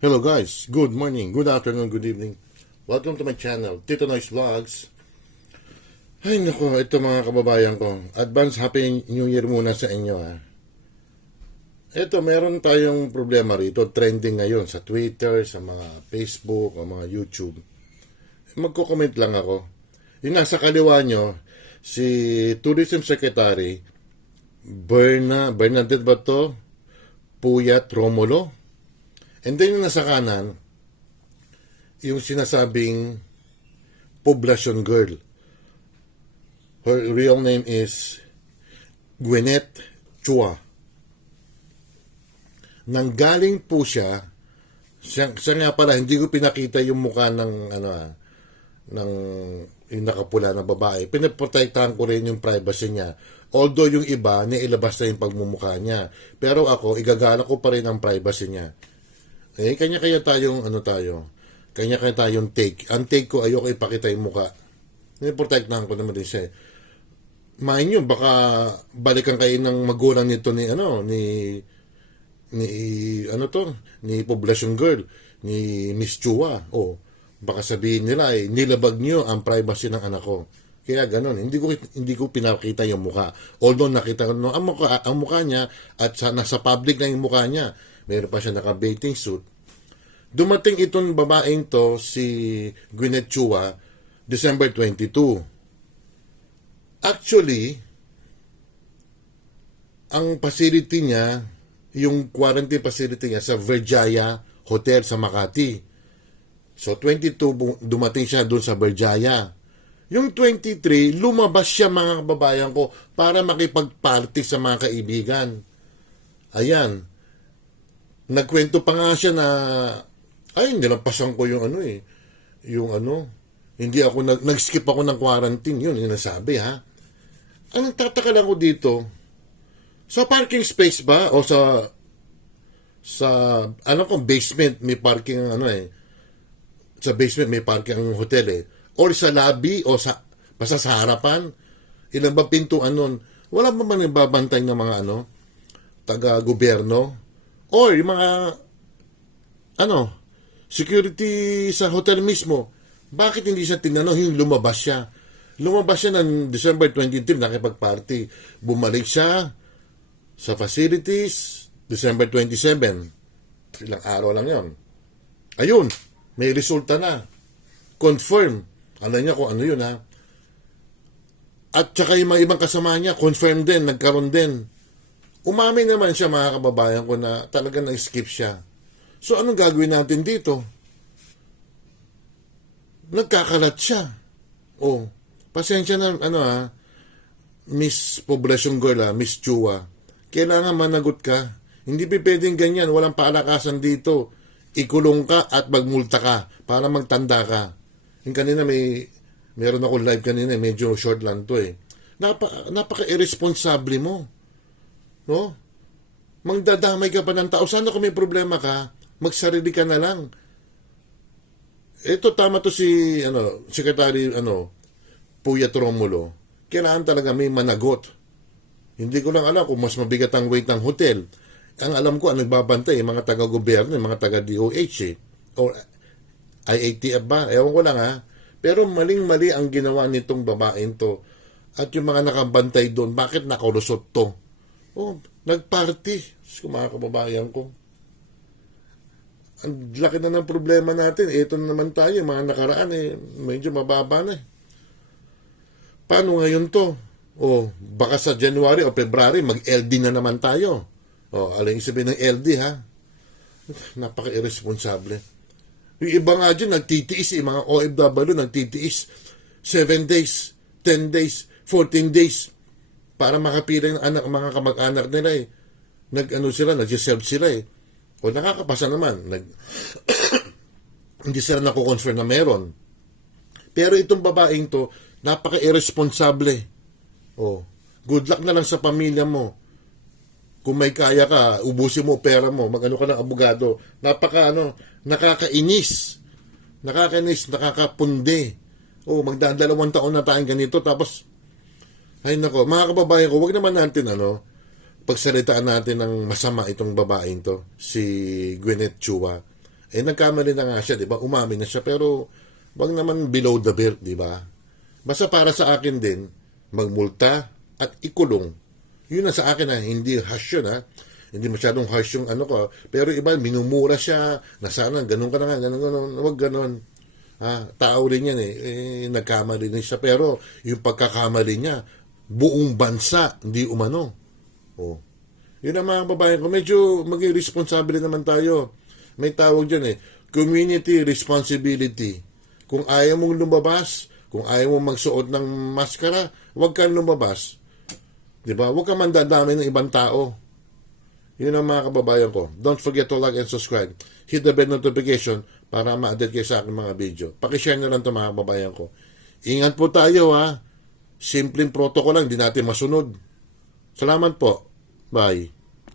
Hello guys, good morning, good afternoon, good evening. Welcome to my channel, Tito Noise Vlogs. Ay nako, ito mga kababayan ko. Advance Happy New Year muna sa inyo ha. Ito, meron tayong problema rito, trending ngayon sa Twitter, sa mga Facebook, o mga YouTube. Magko-comment lang ako. Yung nasa kaliwa nyo, si Tourism Secretary Bernadette ba to? Puyat Romulo. And then yung nasa kanan, yung sinasabing Poblacion Girl. Her real name is Gwyneth Chua. Nanggaling po siya nga pala, hindi ko pinakita yung mukha ng ng yung nakapula na babae. Pinaprotektahan ko rin yung privacy niya. Although yung iba, niilabas na yung pagmumukha niya. Pero ako, igagala ko pa rin ang privacy niya. Kanya-kanya tayong kanya-kanya tayong take. Ang take ko, ayoko ipakita yung mukha. Niprotektahan ko naman din siya. Mind nyo, baka balikan kayo ng magulang nito ni Poblacion Girl, ni Miss Chua. Baka sabihin nila nilabag nyo ang privacy ng anak ko. Kaya ganun, hindi ko pinakita yung mukha. Although nakita ko ang mukha niya at nasa public na yung mukha niya. Meron pa siya naka-bathing suit. Dumating itong babaeng to, si Gwyneth Chua, December 22. Actually, ang facility niya, yung quarantine facility niya sa Verjaya Hotel sa Makati. So, 22, dumating siya doon sa Verjaya. Yung 23, lumabas siya mga kababayan ko para makipag-party sa mga kaibigan. Ayan. Nagkwento pa nga siya na, nilampasan ko yung hindi ako, nag-skip ako ng quarantine, yun, yung nasabi ha. Ang tataka lang ko dito, sa parking space ba, o sa basement, may parking, sa basement may parking ang hotel or sa lobby, o basta sa harapan, ilang ba pintuan nun, wala ba man nagbabantay ng mga taga-gobyerno, or yung mga security sa hotel mismo. Bakit hindi siya tinanong? Yung lumabas siya ng December 23, nakipag-party. Bumalik siya sa facilities December 27. Ilang araw lang yon. Ayun, may resulta na. Confirm. Alam niya kung ano yun ha. At saka yung mga ibang kasama niya, confirm din, nagkaroon din. Umamin naman siya mga kababayan ko na talaga na-skip siya. So anong gagawin natin dito? Nagkakalat siya. Pasensya na Miss Poblacion Girl Miss Chua. Kailangan managot ka. Hindi pwedeng ganyan, walang palakasan dito. Ikulong ka at magmulta ka para magtanda ka. Yung kanina meron ako live kanina, medyo short lang to Napaka-irresponsable mo. No? Magdadamay ka pa ng tao. Sana kung may problema ka, magsarili ka na lang. Ito tama to si Secretary Puyat Romulo. Kailangan talaga may managot. Hindi ko lang alam kung mas mabigat ang weight ng hotel. Ang alam ko, ang nagbabantay, mga taga-gobyerno, mga taga-DOH or IATF ba? Ewan ko lang Pero maling-mali ang ginawa nitong babaeng to. At yung mga nakabantay doon, bakit nakalusot to? Nagparty. Mga kababayan ko. Ang laki na ng problema natin. Ito na naman tayo. Mga nakaraan medyo mababa na Paano ngayon to? Baka sa January o February, mag-LD na naman tayo. Alam yung sabihin ng LD Napaka-irresponsable. Yung iba nga dyan, nagtitiis mga OFW, nagtitiis 7 days, 10 days, 14 days para makapila yung mga kamag-anak nila nag-serve sila nakakapasa naman. Hindi sila nakukonfirm na meron. Pero itong babaeng to, napaka-irresponsable. Good luck na lang sa pamilya mo. Kung may kaya ka, ubusin mo pera mo, mag-ano ka ng abogado. Nakakainis. Nakakapunde. Magdadalawang taon na tayong ganito, tapos mga kababayan ko, wag naman natin pagsalitaan natin ng masama itong babaeng to, si Gwyneth Chua. Eh, nagkamali na nga siya, di ba? Umamin na siya, pero wag naman below the belt, di ba? Basta para sa akin din, magmulta at ikulong. Yun na sa akin ha, hindi harsh yun ha. Hindi masyadong harsh yung ano ko. Pero iba, minumura siya, na sana, ganun ka na nga, ganun, wag ganun. Ha, tao rin yan nagkamali rin siya. Pero yung pagkakamali niya, buong bansa, hindi umano. Oh. Yun ang mga babae ko, medyo maging responsable naman tayo. May tawag dyan community responsibility. Kung ayaw mong lumabas, kung ayaw mong magsuot ng maskara, huwag kang lumabas. Diba? Huwag kang mandadami ng ibang tao. Yun ang mga kababayan ko. Don't forget to like and subscribe. Hit the bell notification para ma-update kayo sa aking mga video. Pakishare na lang ito mga kababayan ko. Ingat po tayo ha. Simpleng protocol lang, hindi natin masunod. Salamat po. Bye.